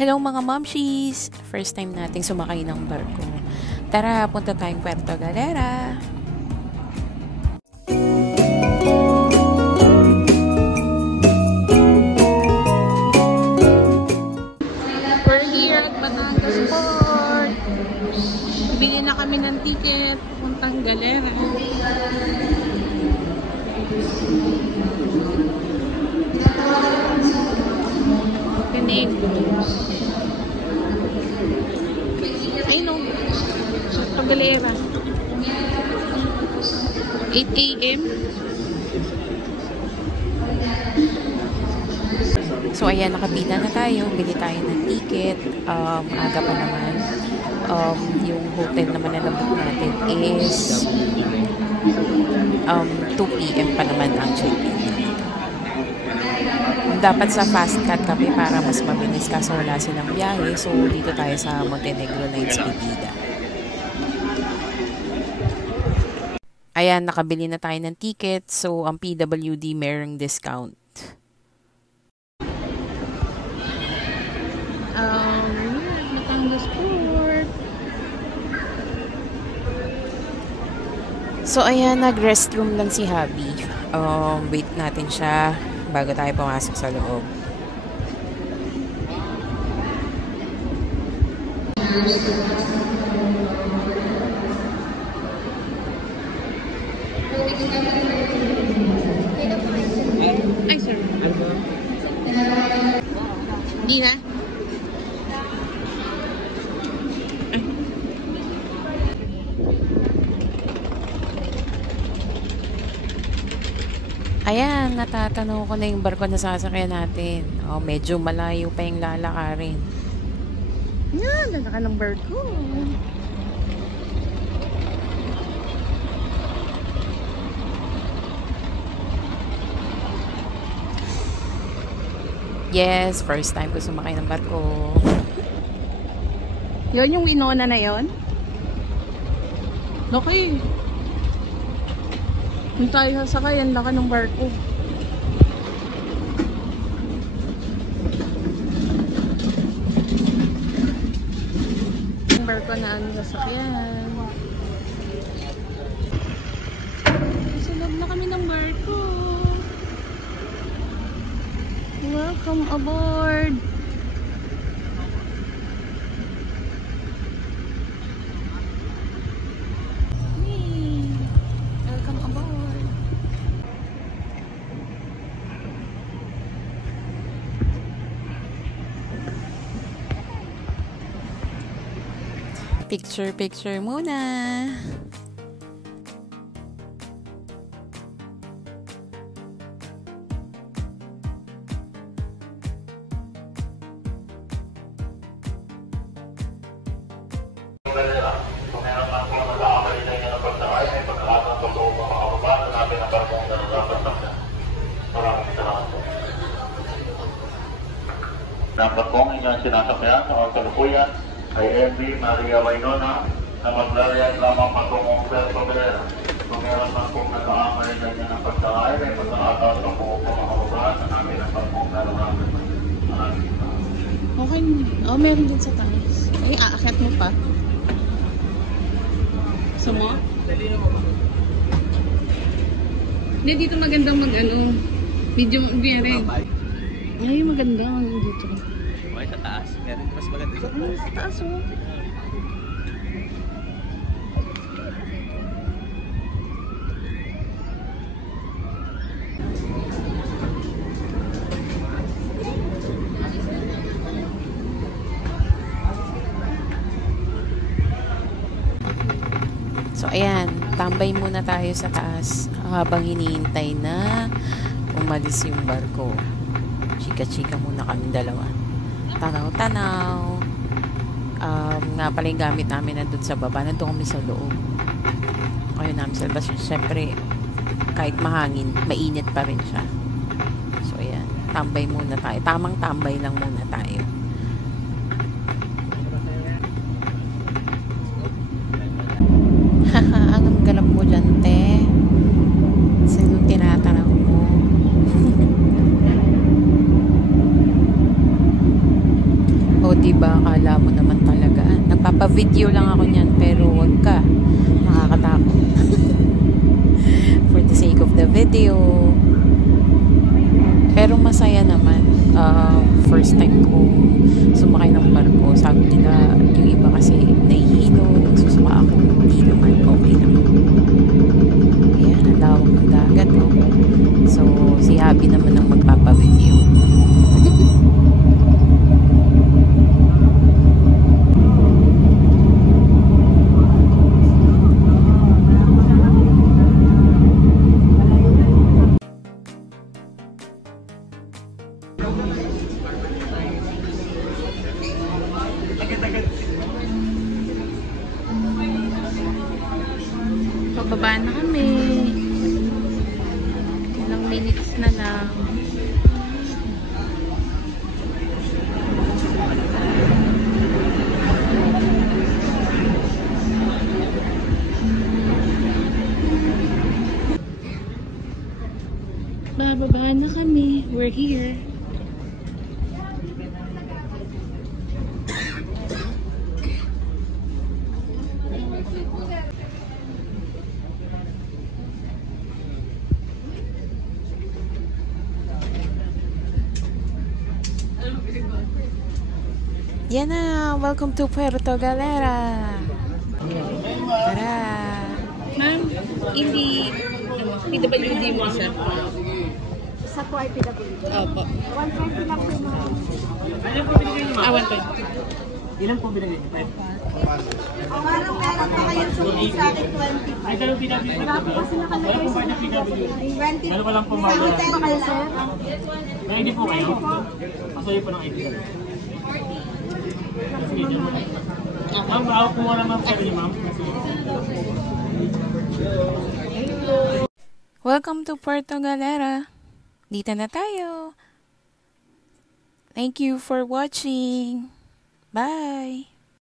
Hello mga momshies! First time nating sumakay ng barko. Tara, punta tayong Puerto Galera. We're here at Batangas Port. Bili na kami ng ticket puntang Galera. Tinig. Ay no. Puerto Galera. 8 AM. So ayan, nakapila na tayo. Bili tayo ng ticket. Aga pa naman. Yung hotel naman na nabuk natin is 2 PM pa naman ang check-in. Dapat sa fast cut kami para mas mabilis kaso wala silang biyahe. So, dito tayo sa Montenegro Lines Pipida. Ayan, nakabili na tayo ng ticket. So, ang PWD merong discount. Batangas Port. So, ayan, nag-restroom lang si Habi. Wait natin siya bago tayo pumasok sa loob. Ay, sir. Hindi na? Ayan, natatanaw ko na yung barko na sasakyan natin. Medyo malayo pa yung lalakarin. Yan, lalaka ng barko. Yes, first time ko sumakay ng barko. Yun yung Winona na yon? Okay. Kung tayo sasakay, ang laka ng barko. Yung barko na ano sasakyan. Sa loob na kami ng barko. Welcome aboard! Picture muna. Dapat pong inyong sinasakyan sa kasalukuyan ay MV Maria Waynona na maglalayag lamang patungong Puerto Galera. Kung meron man pong nag-aamay na niya ng pagkakay, ay pagkakataon ng buong pamakababahan na namin ang pagpong nalaman. Okay, meron din sa taas. Ay, aakyat mo pa. Gusto mo? Hindi, dito magandang video rin. Ay, maganda dito. Okay, sa taas. Meron mas maganda sa taas. Sa taas, oh. So, ayan. Tambay muna tayo sa taas habang hinihintay na umalis yung barko. Chika-chika muna kami dalawa. Tanaw-tanaw. Nga pala yung gamit namin nandun sa baba. Nandun kami sa loob. Ayun namin sa labas. Siyempre, kahit mahangin, mainit pa rin siya. So, ayan. Tambay muna tayo. Tamang tambay lang muna tayo. Anong galap mo dyan, te? Sino tinatanaw mo? diba, akala mo naman talaga. Nagpapa-video lang ako niyan, pero wag ka. Nakakatakot. For the sake of the video. Pero masaya naman. First time kong sumakay ng barko. Sabi nila, yung iba kasi nahihilo, nagsusuka ako. Hindi naman, okay naman. Ayan, ang lawak ng dagat, oh. So, si Abby naman ang magpapa-video. Pababa na kami. Ilang minutes na lang. Bababa na kami. We're here. Yan na! Welcome to Puerto Galera! Tara! Ma'am, hindi PWD mo siya. Sa po ay PWD. Opo. 120 lang po mga. Ilan po binigay niyo, ma'am? 120. Ilan po binigay niyo? 5? Parang meron pa kayong sumunod sa akin 25. Ay, dalawa PWD. Wala po kasi nakalagay Wala po sa ba ng PWD? 20. Dalawa lang po Sa mga. hotel kayo, sir. May ID po kayo? Pasuyo po ng ID. Sige, dyan mo. Ma'am, baka po wala ma'am sa inyo, ma'am. Welcome to Puerto Galera! Dito na tayo! Thank you for watching! Bye!